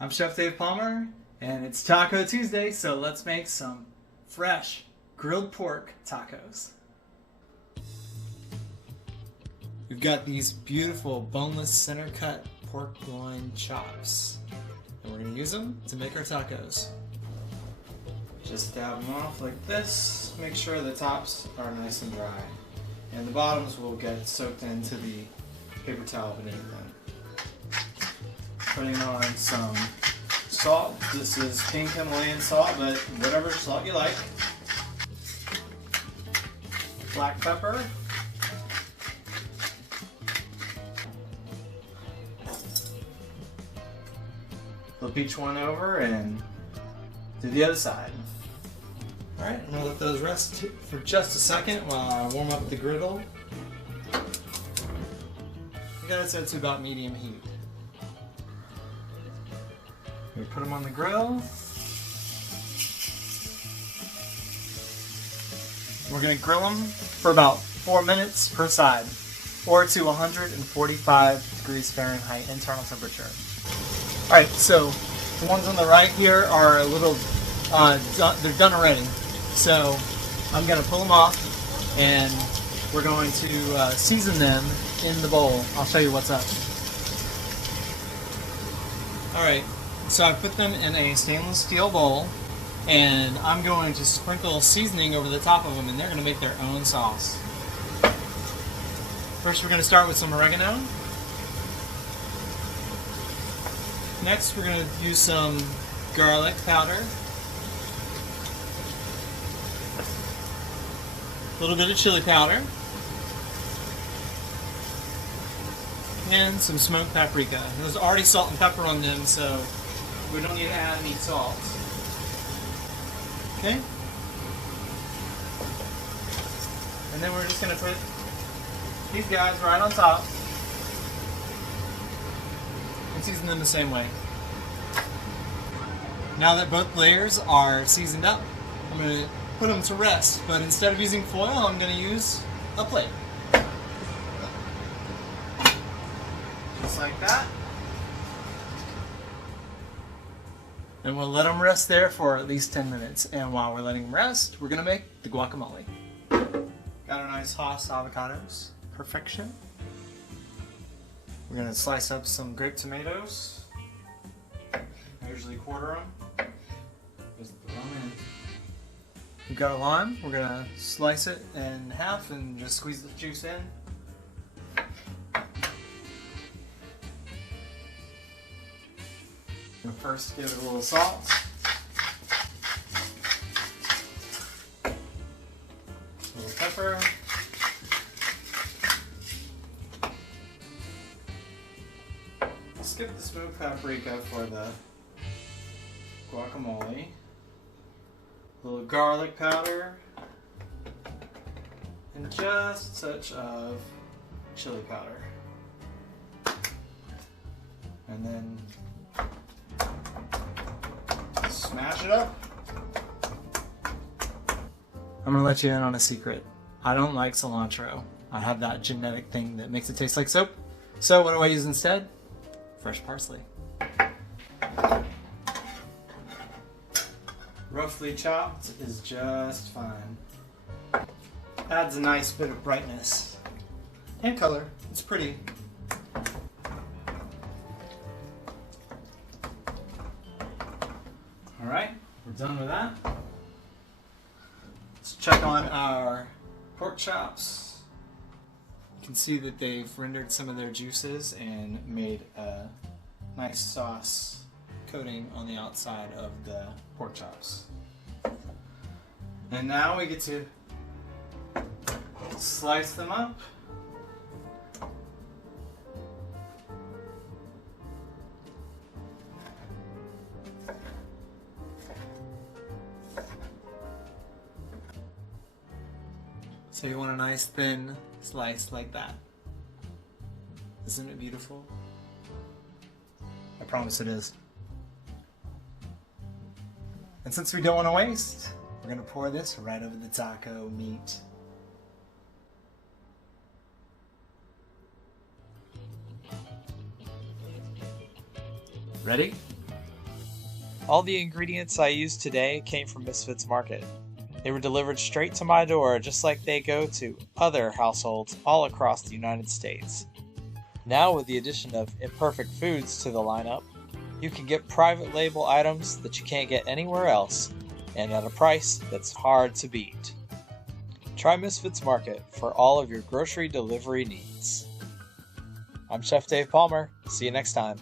I'm Chef Dave Palmer, and it's Taco Tuesday, so let's make some fresh grilled pork tacos. We've got these beautiful boneless center cut pork loin chops, and we're going to use them to make our tacos. Just dab them off like this. Make sure the tops are nice and dry, and the bottoms will get soaked into the paper towel beneath them. Putting on some salt. This is pink Himalayan salt, but whatever salt you like. Black pepper. Flip each one over and do the other side. Alright, I'm going to let those rest for just a second while I warm up the griddle. I got it set to about medium heat. We put them on the grill. We're going to grill them for about 4 minutes per side, or to 145 degrees Fahrenheit internal temperature. Alright, so the ones on the right here are a little, they're done already. So I'm going to pull them off and we're going to season them in the bowl. I'll show you what's up. Alright. So I put them in a stainless steel bowl, and I'm going to sprinkle seasoning over the top of them, and they're going to make their own sauce. First we're going to start with some oregano. Next we're going to use some garlic powder, a little bit of chili powder, and some smoked paprika. There's already salt and pepper on them, so we don't need to add any salt. Okay? And then we're just going to put these guys right on top and season them the same way. Now that both layers are seasoned up, I'm going to put them to rest, but instead of using foil, I'm going to use a plate. Just like that. And we'll let them rest there for at least 10 minutes. And while we're letting them rest, we're going to make the guacamole. Got our nice Haas avocados. Perfection. We're going to slice up some grape tomatoes. I usually quarter them. Just throw them in. We've got a lime. We're going to slice it in half and just squeeze the juice in. First, give it a little salt. A little pepper. Skip the smoked paprika for the guacamole. A little garlic powder. And just a touch of chili powder. And then smash it up. I'm gonna let you in on a secret. I don't like cilantro. I have that genetic thing that makes it taste like soap. So what do I use instead? Fresh parsley. Roughly chopped is just fine. Adds a nice bit of brightness and color. It's pretty. Alright, we're done with that. Let's check on our pork chops. You can see that they've rendered some of their juices and made a nice sauce coating on the outside of the pork chops. And now we get to slice them up. So you want a nice thin slice like that. Isn't it beautiful? I promise it is. And since we don't want to waste, we're going to pour this right over the taco meat. Ready? All the ingredients I used today came from Misfits Market. They were delivered straight to my door just like they go to other households all across the United States. Now with the addition of Imperfect Foods to the lineup, you can get private label items that you can't get anywhere else, and at a price that's hard to beat. Try Misfits Market for all of your grocery delivery needs. I'm Chef Dave Palmer. See you next time.